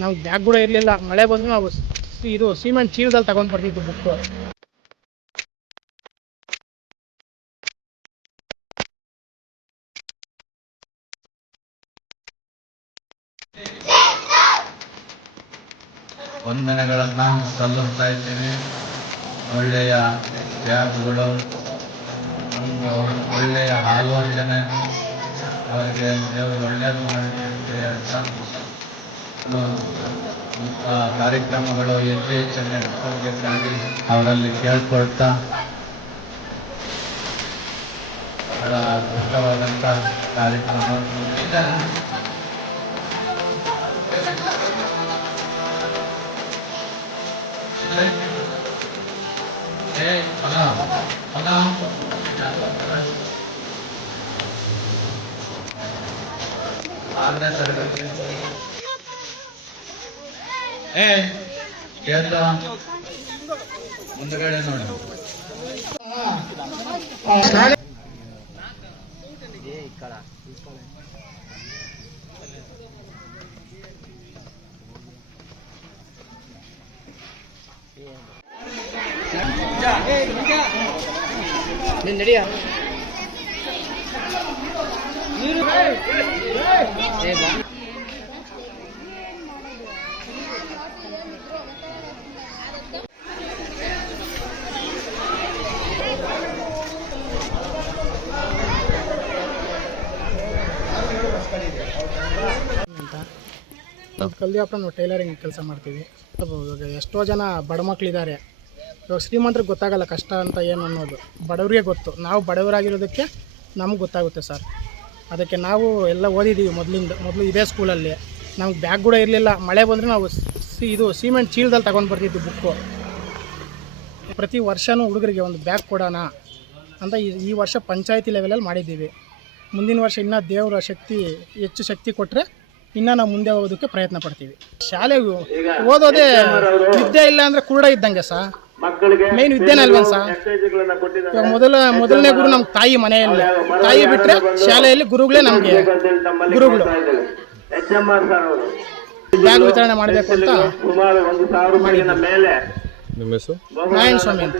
ನಾವು ಬ್ಯಾಗ್ ಕೂಡ ಇರಲಿಲ್ಲ. ಮಳೆ ಬಂದು ನಾವು ಇದು ಸಿಮೆಂಟ್ ಚೀಲದಲ್ಲಿ ತಗೊಂಡು ಬರ್ತಿದ್ವಿ ಬುಕ್ಕು. ವಂದನೆಗಳನ್ನು ಸಲ್ಲಿಸ್ತಾ ಇದ್ದೇನೆ. ಒಳ್ಳೆಯ ಬ್ಯಾಗ್ಗಳು, ಒಳ್ಳೆಯ ಆಲೋಚನೆ, ಅವರಿಗೆ ದೇವರು ಒಳ್ಳೆಯದು ಮಾಡಲಿ ಅಂತ ಹೇಳ್ತಾ ಕಾರ್ಯಕ್ರಮಗಳು ಹೆಚ್ಚು ನಡೆಸೋದಕ್ಕಾಗಿ ಅವರಲ್ಲಿ ಕೇಳ್ಕೊಳ್ತಾ ಬಹಳ ಅದ್ಭುತವಾದಂಥ ಕಾರ್ಯಕ್ರಮ. ಆರನೇ ತರಗತಿ ಮುಂದಗಡೆ ನೋಡಿ. ನಡಿಯ ಕಲ್ದಿಯಪ್ಪ ನಾವು ಟೈಲರಿಂಗ್ ಕೆಲಸ ಮಾಡ್ತೀವಿ. ಇವಾಗ ಎಷ್ಟೋ ಜನ ಬಡ ಮಕ್ಕಳಿದ್ದಾರೆ. ಇವಾಗ ಶ್ರೀಮಂತರಿಗೆ ಗೊತ್ತಾಗಲ್ಲ ಕಷ್ಟ ಅಂತ ಏನು ಅನ್ನೋದು, ಬಡವರಿಗೆ ಗೊತ್ತು. ನಾವು ಬಡವರಾಗಿರೋದಕ್ಕೆ ನಮ್ಗೆ ಗೊತ್ತಾಗುತ್ತೆ ಸರ್. ಅದಕ್ಕೆ ನಾವು ಎಲ್ಲ ಓದಿದ್ದೀವಿ ಮೊದಲು ಇದೇ ಸ್ಕೂಲಲ್ಲಿ. ನಮ್ಗೆ ಬ್ಯಾಗ್ ಕೂಡ ಇರಲಿಲ್ಲ. ಮಳೆ ಬಂದರೆ ನಾವು ಇದು ಸಿಮೆಂಟ್ ಚೀಲದಲ್ಲಿ ತಗೊಂಡು ಬರ್ತಿದ್ವಿ ಬುಕ್ಕು. ಪ್ರತಿ ವರ್ಷವೂ ಹುಡುಗರಿಗೆ ಒಂದು ಬ್ಯಾಗ್ ಕೊಡೋಣ ಅಂತ ಈ ವರ್ಷ ಪಂಚಾಯತಿ ಲೆವೆಲಲ್ಲಿ ಮಾಡಿದ್ದೀವಿ. ಮುಂದಿನ ವರ್ಷ ಇನ್ನೂ ದೇವರ ಹೆಚ್ಚು ಶಕ್ತಿ ಕೊಟ್ಟರೆ ಇನ್ನೂ ನಾವು ಮುಂದೆ ಹೋಗೋದಕ್ಕೆ ಪ್ರಯತ್ನ ಪಡ್ತೀವಿ. ಶಾಲೆಗೆ ಓದೋದೇ ವಿದ್ಯೆ ಇಲ್ಲ ಅಂದರೆ ಕುರುಡ ಇದ್ದಂಗೆ ಸರ್. ಮೇನ್ ವಿದ್ಯೆನೇ ಅಲ್ವೇನು ಸರ್. ಇವಾಗ ಮೊದಲನೇ ಗುರು ನಮ್ಮ ತಾಯಿ ಮನೆಯಲ್ಲಿ. ತಾಯಿ ಬಿಟ್ಟರೆ ಶಾಲೆಯಲ್ಲಿ ಗುರುಗಳೇ ನಮಗೆ ಗುರುಗಳು. ಬ್ಯಾಗ್ ವಿತರಣೆ ಮಾಡಬೇಕು ಅಂತ ಮಾಡಿದ್ದೀವಿ. ನಾರಾಯಣ ಸ್ವಾಮಿ ಅಂತ.